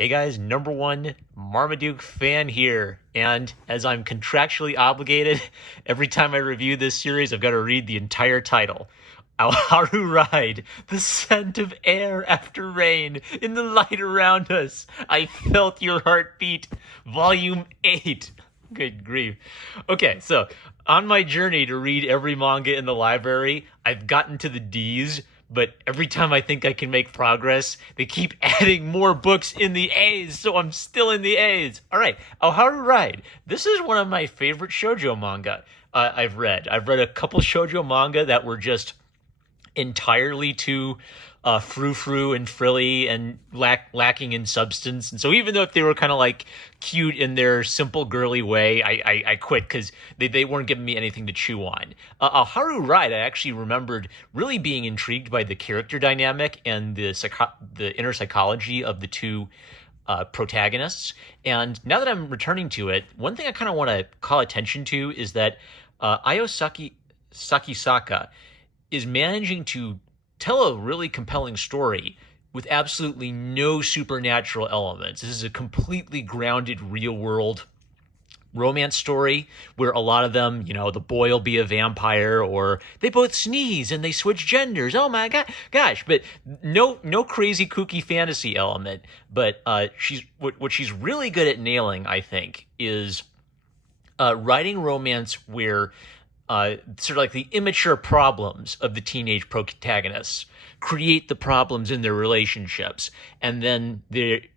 Hey guys, number one Marmaduke fan here. And as I'm contractually obligated, every time I review this series, I've got to read the entire title. Our Haru ride, the scent of air after rain, in the light around us. I felt your heartbeat. Volume 8. Good grief. Okay, so on my journey to read every manga in the library, I've gotten to the D's, but every time I think I can make progress, they keep adding more books in the A's, so I'm still in the A's. All right, Haru Ride. This is one of my favorite shoujo manga I've read. I've read a couple shoujo manga that were just entirely too frou-frou and frilly and lacking in substance. And so even though they were kind of like cute in their simple girly way, I quit because they weren't giving me anything to chew on. Haru Ride, I actually remembered really being intrigued by the character dynamic and the inner psychology of the two protagonists. And now that I'm returning to it, one thing I kind of want to call attention to is that Ayosaki Sakisaka is managing to tell a really compelling story with absolutely no supernatural elements. This is a completely grounded real world romance story where a lot of them, the boy will be a vampire or they both sneeze and they switch genders. Oh my gosh, but no crazy kooky fantasy element. But what she's really good at nailing, I think, is writing romance where sort of like the immature problems of the teenage protagonists create the problems in their relationships. And then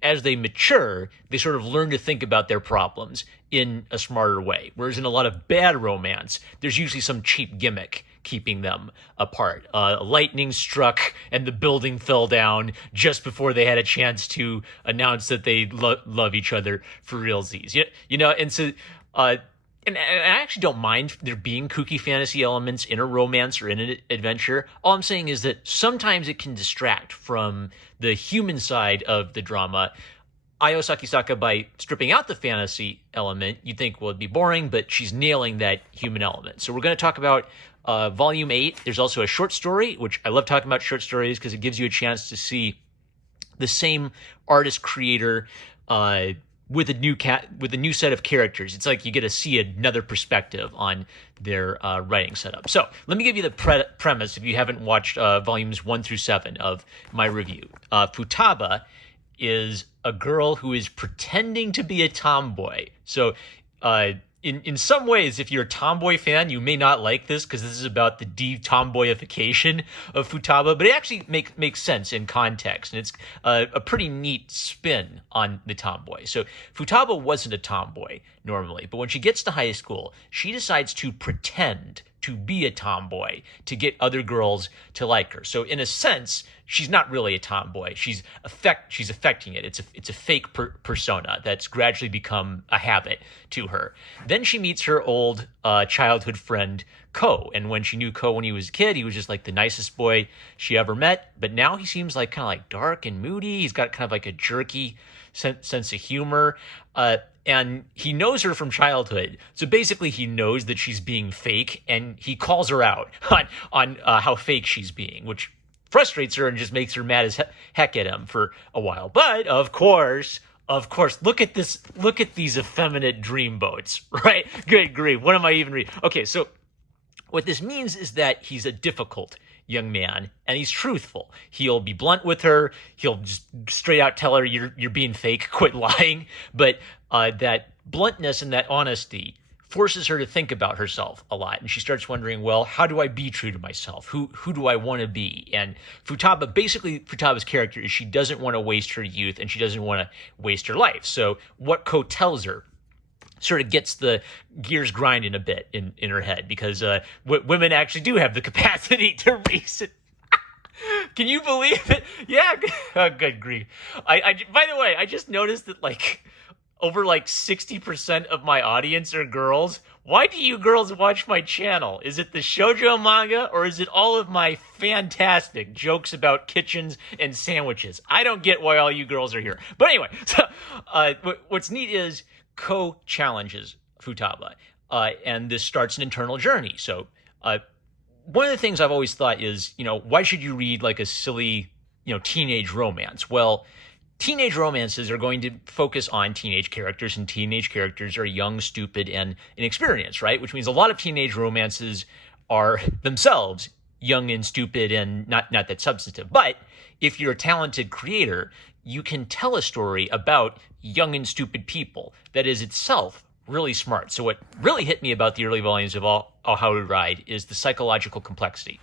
as they mature, they sort of learn to think about their problems in a smarter way. Whereas in a lot of bad romance, there's usually some cheap gimmick keeping them apart. Lightning struck and the building fell down just before they had a chance to announce that they love each other for realsies. And so... And I actually don't mind there being kooky fantasy elements in a romance or in an adventure. All I'm saying is that sometimes it can distract from the human side of the drama. Io Sakisaka, by stripping out the fantasy element, you'd think, well, it'd be boring, but she's nailing that human element. So we're going to talk about Volume 8. There's also a short story, which I love talking about short stories because it gives you a chance to see the same artist-creator with a new set of characters. It's like you get to see another perspective on their writing setup. So let me give you the premise if you haven't watched volumes 1 through 7 of my review. Futaba is a girl who is pretending to be a tomboy. So in some ways, if you're a tomboy fan, you may not like this because this is about the Detomboyification of Futaba, but it actually makes sense in context, and it's a pretty neat spin on the tomboy. So Futaba wasn't a tomboy normally, but when she gets to high school, she decides to pretend to be a tomboy to get other girls to like her. So in a sense, she's not really a tomboy. She's affecting it. It's a fake persona that's gradually become a habit to her. Then she meets her old childhood friend Ko, and when she knew Ko when he was a kid, he was just like the nicest boy she ever met. But now he seems like kind of like dark and moody. He's got kind of like a jerky sense of humor. And he knows her from childhood. So basically he knows that she's being fake, and he calls her out on how fake she's being, which frustrates her and just makes her mad as heck at him for a while. But of course, look at these effeminate dreamboats, right? Good grief. What am I even reading? Okay, so what this means is that he's a difficult young man, and he's truthful. He'll be blunt with her. He'll just straight out tell her you're being fake, quit lying. But that bluntness and that honesty forces her to think about herself a lot, and she starts wondering, well, how do I be true to myself? Who do I want to be? And Futaba's character is she doesn't want to waste her youth, and she doesn't want to waste her life. So what Ko tells her sort of gets the gears grinding a bit in her head, because women actually do have the capacity to reason. Can you believe it? Yeah, good grief. By the way, I just noticed that over 60% of my audience are girls. Why do you girls watch my channel? Is it the shoujo manga, or is it all of my fantastic jokes about kitchens and sandwiches? I don't get why all you girls are here. But anyway, so what's neat is Ko challenges Futaba, and this starts an internal journey. So one of the things I've always thought is, why should you read like a silly, teenage romance? Well, teenage romances are going to focus on teenage characters, and teenage characters are young, stupid, and inexperienced, right? Which means a lot of teenage romances are themselves young and stupid and not that substantive. But if you're a talented creator, you can tell a story about young and stupid people that is itself really smart. So what really hit me about the early volumes of All Haru Ride is the psychological complexity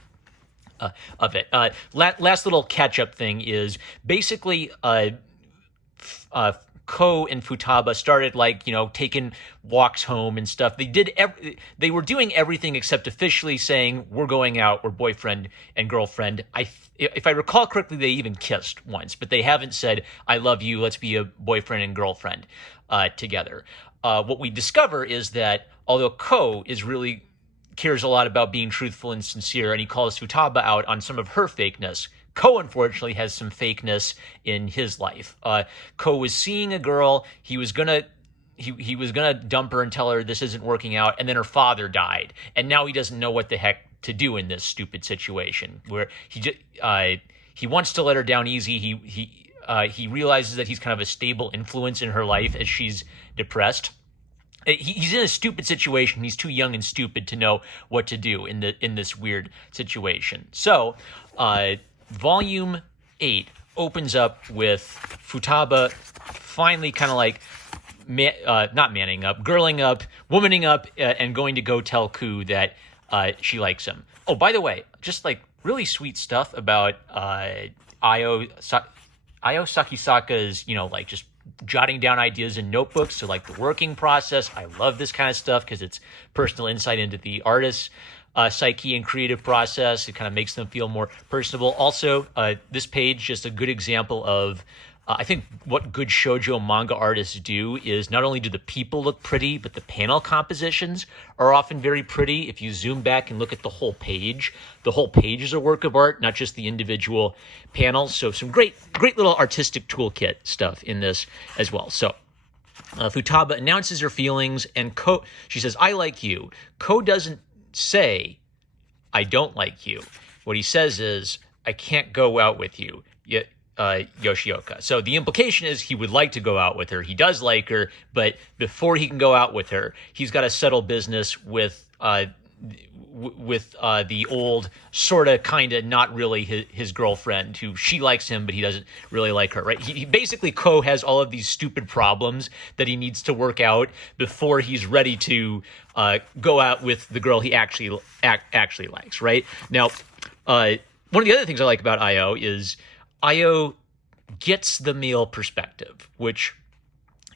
of it. Last little catch-up thing is basically Ko and Futaba started taking walks home and stuff. They were doing everything except officially saying we're going out, we're boyfriend and girlfriend. If I recall correctly, they even kissed once, but they haven't said I love you, let's be a boyfriend and girlfriend together. What we discover is that although Ko cares a lot about being truthful and sincere, and he calls Futaba out on some of her fakeness, Ko unfortunately has some fakeness in his life. Ko was seeing a girl. He was gonna dump her and tell her this isn't working out, and then her father died, and now he doesn't know what the heck to do in this stupid situation where he wants to let her down easy. He realizes that he's kind of a stable influence in her life as she's depressed. He's in a stupid situation. He's too young and stupid to know what to do in this weird situation. So, Volume 8 opens up with Futaba finally kind of not manning up, girling up, womaning up, and going to go tell Ku that she likes him. Oh, by the way, just really sweet stuff about Ayo Sakisaka's, just jotting down ideas in notebooks. So the working process, I love this kind of stuff because it's personal insight into the artist's psyche and creative process. It kind of makes them feel more personable. Also, this page, just a good example of, I think what good shoujo manga artists do is not only do the people look pretty, but the panel compositions are often very pretty. If you zoom back and look at the whole page is a work of art, not just the individual panels. So some great little artistic toolkit stuff in this as well. So Futaba announces her feelings, and she says, I like you. Ko doesn't say, I don't like you. What he says is, I can't go out with you, Yoshioka. So the implication is he would like to go out with her. He does like her, but before he can go out with her, he's got to settle business with the old, sort of, kind of, not really his girlfriend, who she likes him, but he doesn't really like her, right? He basically, Ko has all of these stupid problems that he needs to work out before he's ready to go out with the girl he actually likes, right? Now, one of the other things I like about Ayo is Ayo gets the male perspective, which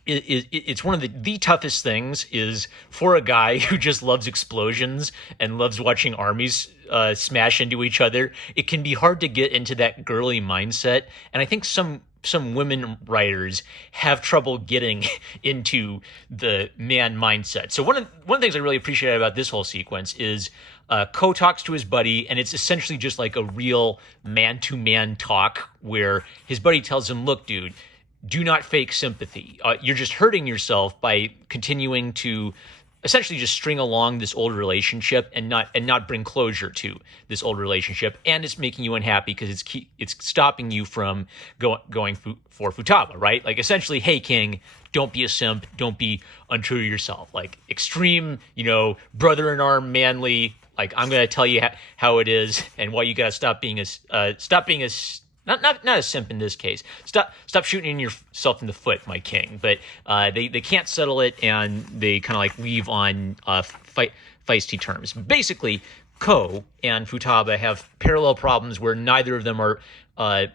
it's one of the toughest things is for a guy who just loves explosions and loves watching armies smash into each other. It can be hard to get into that girly mindset, and I think some women writers have trouble getting into the man mindset. So one of the things I really appreciate about this whole sequence is Ko talks to his buddy, and it's essentially just like a real man-to-man talk where his buddy tells him, look, dude, do not fake sympathy. You're just hurting yourself by continuing to essentially just string along this old relationship and not bring closure to this old relationship, and it's making you unhappy because it's stopping you from going for Futaba, right? Essentially, hey King, don't be a simp, don't be untrue to yourself. Extreme, brother in arm, manly. I'm gonna tell you how it is and why you gotta stop being a not a simp in this case. Stop shooting yourself in the foot, my king. But they can't settle it, and they kind of leave on feisty terms. Basically, Ko and Futaba have parallel problems where neither of them are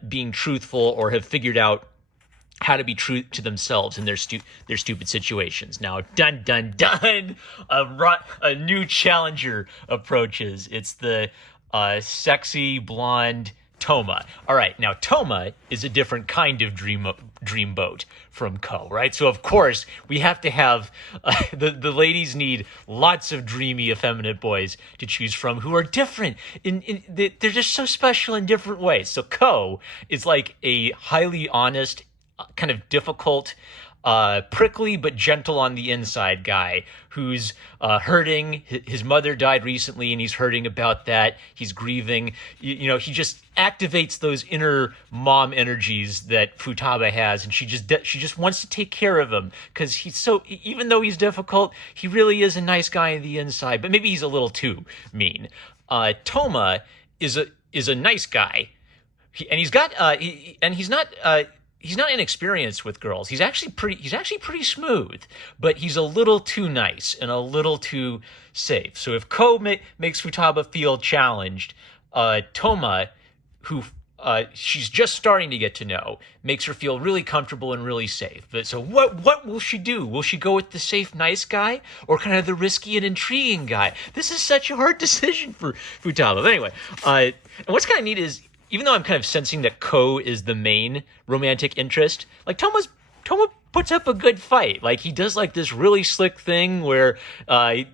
being truthful or have figured out how to be true to themselves in their stupid situations. Now, dun dun dun, a new challenger approaches. It's the sexy blonde Toma. All right, now Toma is a different kind of dreamboat from Ko, right? So of course we have to have the ladies need lots of dreamy, effeminate boys to choose from who are different. They're just so special in different ways. So Ko is like a highly honest, kind of difficult, prickly but gentle on the inside guy who's hurting. His mother died recently, and he's hurting about that. He's grieving. He just activates those inner mom energies that Futaba has, and she just wants to take care of him because even though he's difficult, he really is a nice guy on the inside. But maybe he's a little too mean. Toma is a nice guy, he's not inexperienced with girls. He's actually pretty smooth, but he's a little too nice and a little too safe. So if Ko makes Futaba feel challenged, Toma, who she's just starting to get to know, makes her feel really comfortable and really safe. But so what will she do? Will she go with the safe, nice guy, or kind of the risky and intriguing guy? This is such a hard decision for Futaba. But anyway, and what's kind of neat is, even though I'm kind of sensing that Ko is the main romantic interest, like Toma puts up a good fight. Like, he does like this really slick thing where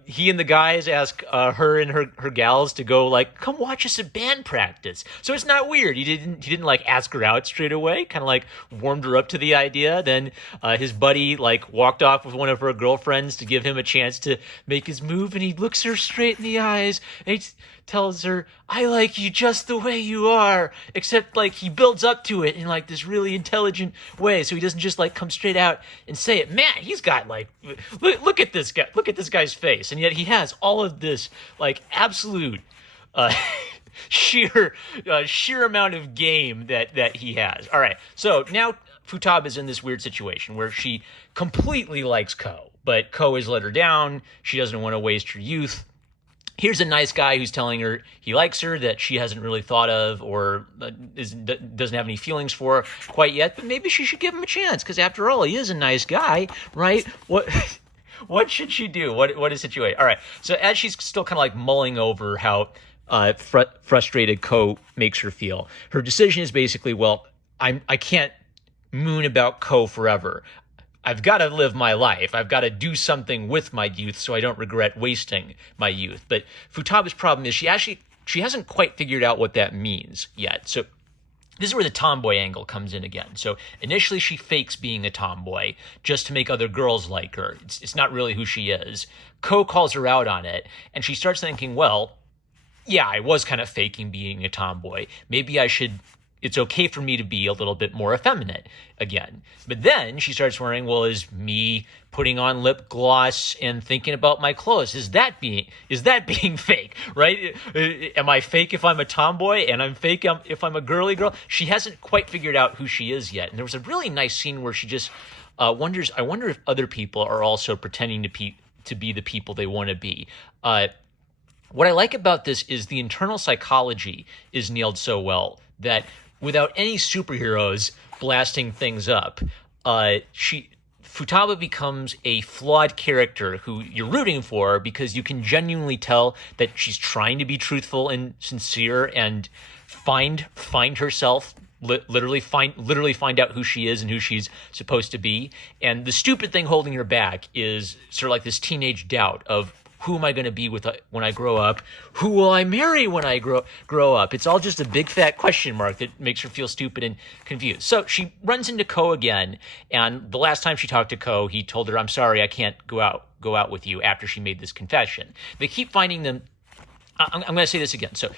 he and the guys ask her and her gals to go, like, come watch us at band practice. So it's not weird. He didn't like ask her out straight away, kind of like warmed her up to the idea. Then his buddy like walked off with one of her girlfriends to give him a chance to make his move, and he looks her straight in the eyes and he tells her, I like you just the way you are, except like he builds up to it in like this really intelligent way, so he doesn't just like come straight out and say it. Man, he's got like, look at this guy's face, and yet he has all of this like absolute sheer amount of game that he has. All right, so now Futaba is in this weird situation where she completely likes Ko, but Ko has let her down. She doesn't want to waste her youth. Here's a nice guy who's telling her he likes her, that she hasn't really thought of or doesn't have any feelings for quite yet, but maybe she should give him a chance, because after all, he is a nice guy, right? What should she do? What is situation? All right, so as she's still kind of like mulling over how frustrated Ko makes her feel, her decision is basically, well, I can't moon about Ko forever. I've got to live my life. I've got to do something with my youth so I don't regret wasting my youth. But Futaba's problem is she hasn't quite figured out what that means yet. So this is where the tomboy angle comes in again. So initially she fakes being a tomboy just to make other girls like her. It's not really who she is. Ko calls her out on it, and she starts thinking, well, yeah, I was kind of faking being a tomboy. Maybe it's okay for me to be a little bit more effeminate again. But then she starts wondering, well, is me putting on lip gloss and thinking about my clothes, is that being fake, right? Am I fake if I'm a tomboy, and I'm fake if I'm a girly girl? She hasn't quite figured out who she is yet. And there was a really nice scene where she just wonders, I wonder if other people are also pretending to be the people they want to be. What I like about this is the internal psychology is nailed so well that without any superheroes blasting things up, Futaba becomes a flawed character who you're rooting for, because you can genuinely tell that she's trying to be truthful and sincere and find herself, literally find out who she is and who she's supposed to be. And the stupid thing holding her back is sort of like this teenage doubt of, who am I going to be with when I grow up? Who will I marry when I grow up? It's all just a big fat question mark that makes her feel stupid and confused. So she runs into Ko again, and the last time she talked to Ko, he told her, I'm sorry, I can't go out with you, after she made this confession. They keep finding them. I'm going to say this again. So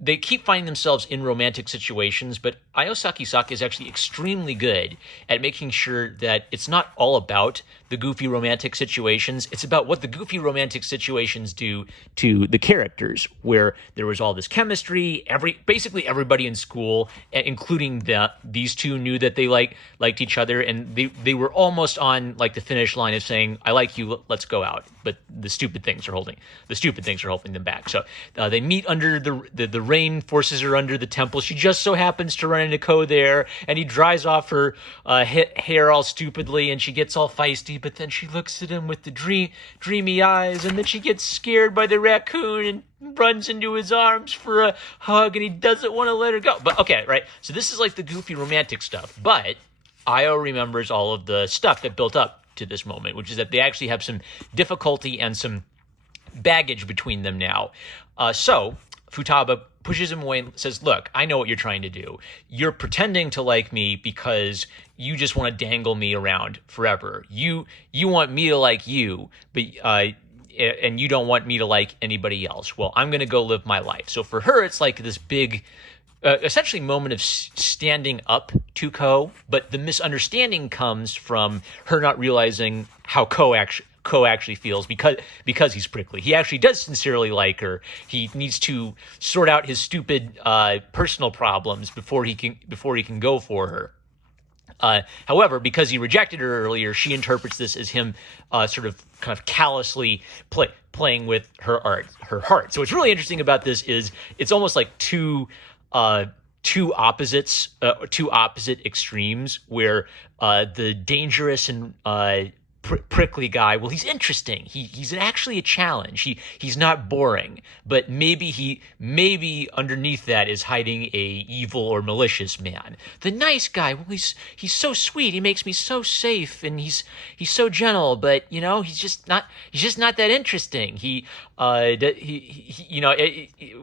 they keep finding themselves in romantic situations, but Ayo Sakisaka is actually extremely good at making sure that it's not all about the goofy romantic situations. It's about what the goofy romantic situations do to the characters, where there was all this chemistry. Basically everybody in school, including these two, knew that they liked each other, and they were almost on like the finish line of saying, I like you, let's go out. But the stupid things are holding them back. So they meet under the rain forces her under the temple. She just so happens to run into Ko there, and he dries off her hair all stupidly, and she gets all feisty, but then she looks at him with the dreamy eyes, and then she gets scared by the raccoon and runs into his arms for a hug, and he doesn't want to let her go. But okay, right? So this is like the goofy romantic stuff, but Ayo remembers all of the stuff that built up to this moment, which is that they actually have some difficulty and some baggage between them now. So Futaba pushes him away and says, look, I know what you're trying to do. You're pretending to like me because you just want to dangle me around forever. You want me to like you, but and you don't want me to like anybody else. Well, I'm going to go live my life. So for her, it's like this big, essentially moment of standing up to Ko, but the misunderstanding comes from her not realizing how Ko actually feels because he's prickly. He actually does sincerely like her. He needs to sort out his stupid personal problems before he can go for her. However, because he rejected her earlier, she interprets this as him sort of kind of callously playing with her heart. So what's really interesting about this is it's almost like two opposite extremes, where the dangerous and prickly guy, well, he's interesting. He's actually a challenge. He's not boring, but maybe underneath that is hiding a evil or malicious man. The nice guy, well, he's so sweet. He makes me so safe, and he's so gentle, but he's just not that interesting.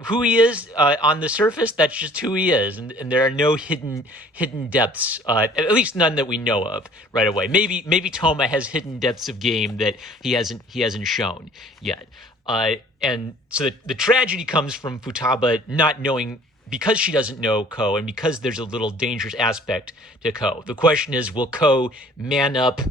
Who he is on the surface, that's just who he is, and there are no hidden depths, at least none that we know of right away. Maybe Toma has hidden depths of game that he hasn't shown yet. And so the tragedy comes from Futaba not knowing, because she doesn't know Ko, and because there's a little dangerous aspect to Ko. The question is, will Ko man up,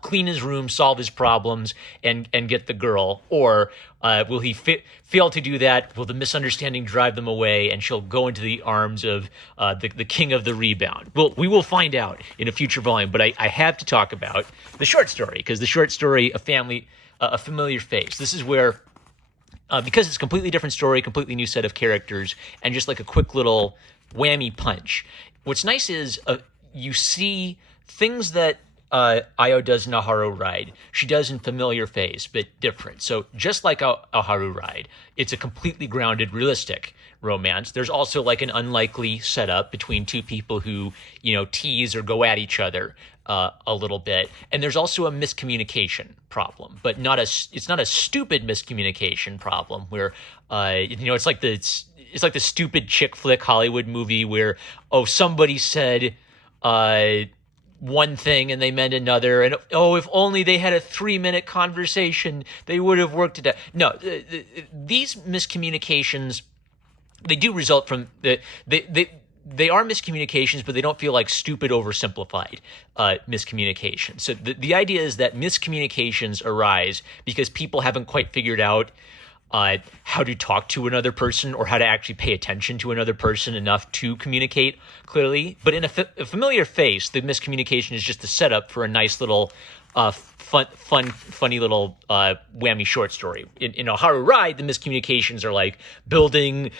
clean his room, solve his problems, and get the girl? Or will he fail to do that? Will the misunderstanding drive them away, and she'll go into the arms of the king of the rebound? Well, we will find out in a future volume, but I have to talk about the short story, because the short story, A Familiar Face. This is where, because it's a completely different story, completely new set of characters, and just like a quick little whammy punch. What's nice is you see things that Ayo does in a Haru Ride, she does in Familiar Face, but different. So just like a Haru Ride, it's a completely grounded, realistic romance. There's also like an unlikely setup between two people who, tease or go at each other a little bit, and there's also a miscommunication problem, but it's not a stupid miscommunication problem where it's like the stupid chick flick Hollywood movie where somebody said one thing and they meant another, and if only they had a 3-minute conversation, they would have worked it out. No, these miscommunications, they do result from they are miscommunications, but they don't feel like stupid, oversimplified miscommunications. So the idea is that miscommunications arise because people haven't quite figured out how to talk to another person or how to actually pay attention to another person enough to communicate clearly. But in a Familiar Face, the miscommunication is just a setup for a nice little funny little whammy short story. In a Haru Ride, the miscommunications are like building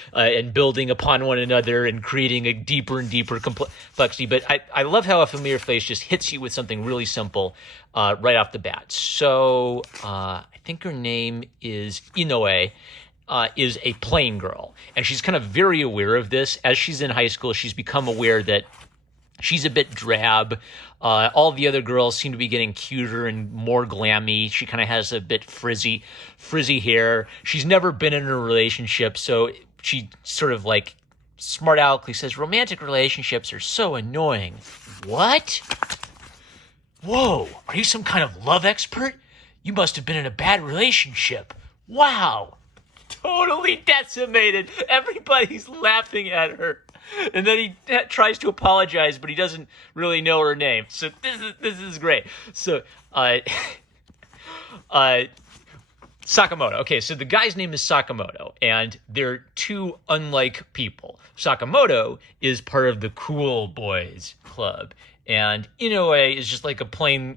upon one another and creating a deeper and deeper complexity. But I love how A Familiar Face just hits you with something really simple right off the bat. So I think her name is Inoue. Is a plain girl, and she's kind of very aware of this. As she's in high school, she's become aware that she's a bit drab. All the other girls seem to be getting cuter and more glammy. She kind of has a bit frizzy hair. She's never been in a relationship, so she sort of like smart aleckly says, romantic relationships are so annoying. What? Whoa, are you some kind of love expert? You must have been in a bad relationship. Wow. Totally decimated. Everybody's laughing at her. And then he tries to apologize, but he doesn't really know her name. So this is great. So Sakamoto. Okay, so the guy's name is Sakamoto, and they're two unlike people. Sakamoto is part of the cool boys club, and Inoue is just like a plain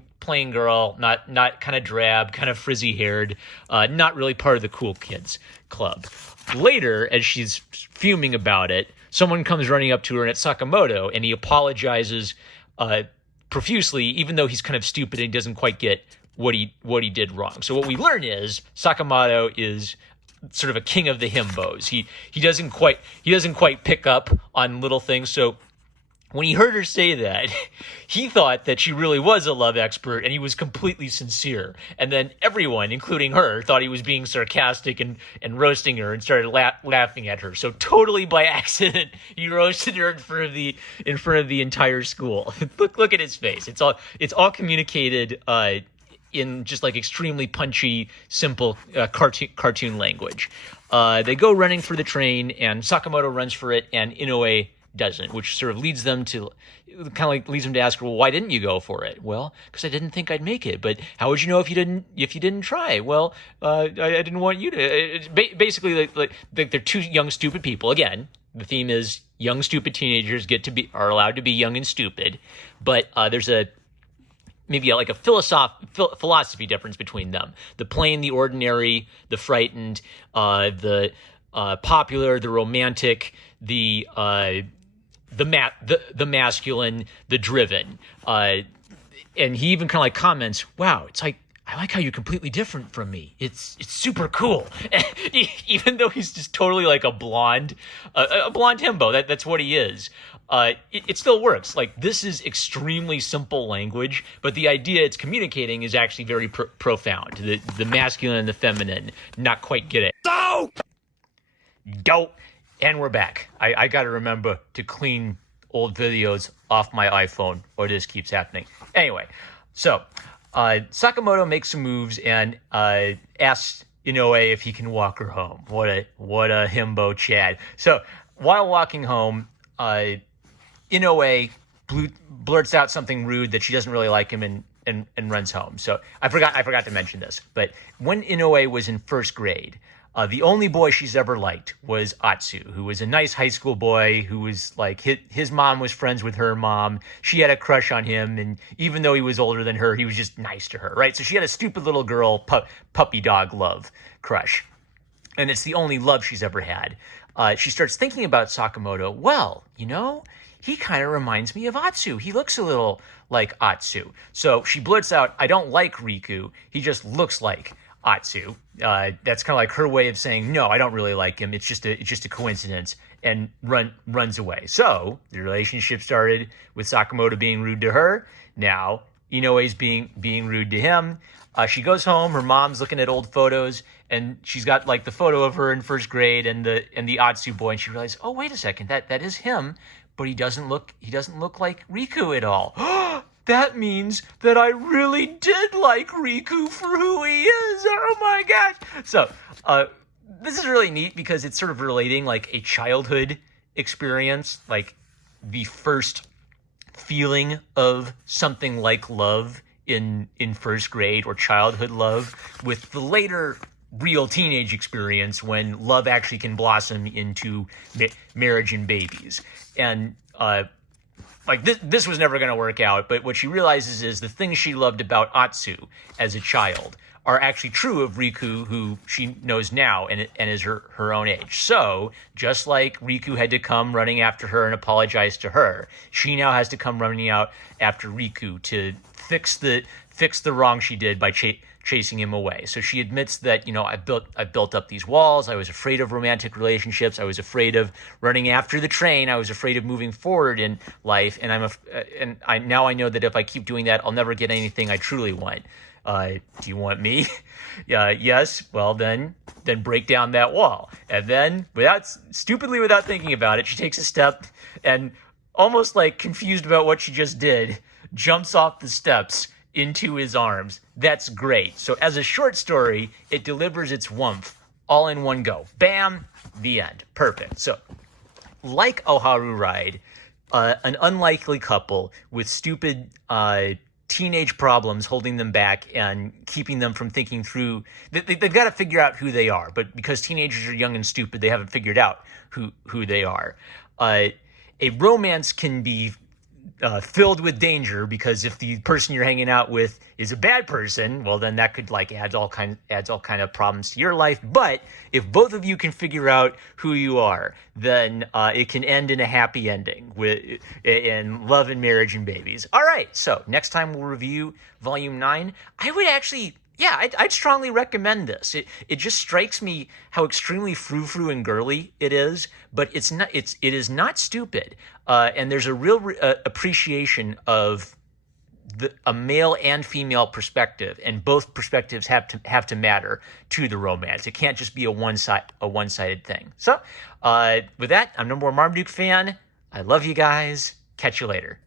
girl, not kind of drab, kind of frizzy haired, not really part of the cool kids club. Later, as she's fuming about it, someone comes running up to her, and it's Sakamoto, and he apologizes profusely, even though he's kind of stupid and he doesn't quite get what he did wrong. So what we learn is Sakamoto is sort of a king of the himbos. He doesn't quite pick up on little things. So when he heard her say that, he thought that she really was a love expert and he was completely sincere. And then everyone, including her, thought he was being sarcastic and roasting her and started laughing at her. So totally by accident, he roasted her in front of the entire school. Look at his face. It's all communicated in just like extremely punchy, simple cartoon language. They go running for the train, and Sakamoto runs for it, and Inoue doesn't, which sort of leads them to ask her, well, why didn't you go for it? Well, because I didn't think I'd make it. But how would you know if you didn't try? Well, I didn't want you to. Basically, like they're two young, stupid people. Again, the theme is young, stupid teenagers are allowed to be young and stupid. But there's maybe like a philosophy difference between them. The plain, the ordinary, the frightened, the popular, the romantic, the masculine, the driven. And he even kind of like comments, wow, it's like, I like how you're completely different from me. It's super cool. Even though he's just totally like a blonde himbo. That's what he is. It still works. Like, this is extremely simple language, but the idea it's communicating is actually very profound. The masculine and the feminine not quite get it. Dope. And we're back. I got to remember to clean old videos off my iPhone, or this keeps happening. Anyway, so Sakamoto makes some moves and asks Inoue if he can walk her home. What a himbo Chad. So while walking home, Inoue blurts out something rude that she doesn't really like him and runs home. So I forgot to mention this, but when Inoue was in first grade, the only boy she's ever liked was Atsu, who was a nice high school boy who was like, his mom was friends with her mom. She had a crush on him, and even though he was older than her, he was just nice to her, right? So she had a stupid little girl puppy dog love crush, and it's the only love she's ever had. She starts thinking about Sakamoto. Well, he kind of reminds me of Atsu. He looks a little like Atsu. So she blurts out, I don't like Riku. He just looks like Atsu. That's kind of like her way of saying, no, I don't really like him. It's just a coincidence, and runs away. So the relationship started with Sakamoto being rude to her. Now Inoue's being rude to him. She goes home. Her mom's looking at old photos, and she's got like the photo of her in first grade and the Atsu boy, and she realizes, oh, wait a second, that is him, but he doesn't look like Riku at all. That means that I really did like Riku for who he is. Oh my gosh. So, this is really neat because it's sort of relating like a childhood experience, like the first feeling of something like love in first grade or childhood love, with the later real teenage experience when love actually can blossom into marriage and babies. And, like this was never going to work out, but what she realizes is the things she loved about Atsu as a child are actually true of Riku, who she knows now and is her own age. So just like Riku had to come running after her and apologize to her, she now has to come running out after Riku to fix the wrong she did by chasing him away. So she admits that, I built up these walls. I was afraid of romantic relationships. I was afraid of running after the train. I was afraid of moving forward in life. And now I know that if I keep doing that, I'll never get anything I truly want. Do you want me? Yes. Well, then break down that wall. And then without thinking about it, she takes a step and, almost like confused about what she just did, jumps off the steps into his arms. That's great. So as a short story, it delivers its warmth all in one go. Bam, the end. Perfect. So like Oharu Ride, an unlikely couple with stupid teenage problems holding them back and keeping them from thinking through. They've got to figure out who they are, but because teenagers are young and stupid, they haven't figured out who they are. A romance can be filled with danger, because if the person you're hanging out with is a bad person, well, then that could adds all kind of problems to your life. But if both of you can figure out who you are, then it can end in a happy ending in love and marriage and babies. All right, so next time we'll review Volume 9. I would actually Yeah, I'd strongly recommend this. It just strikes me how extremely frou-frou and girly it is, but it is not stupid, and there's a real appreciation of a male and female perspective, and both perspectives have to matter to the romance. It can't just be a one-sided thing. So, with that, I'm No More Marmaduke fan. I love you guys. Catch you later.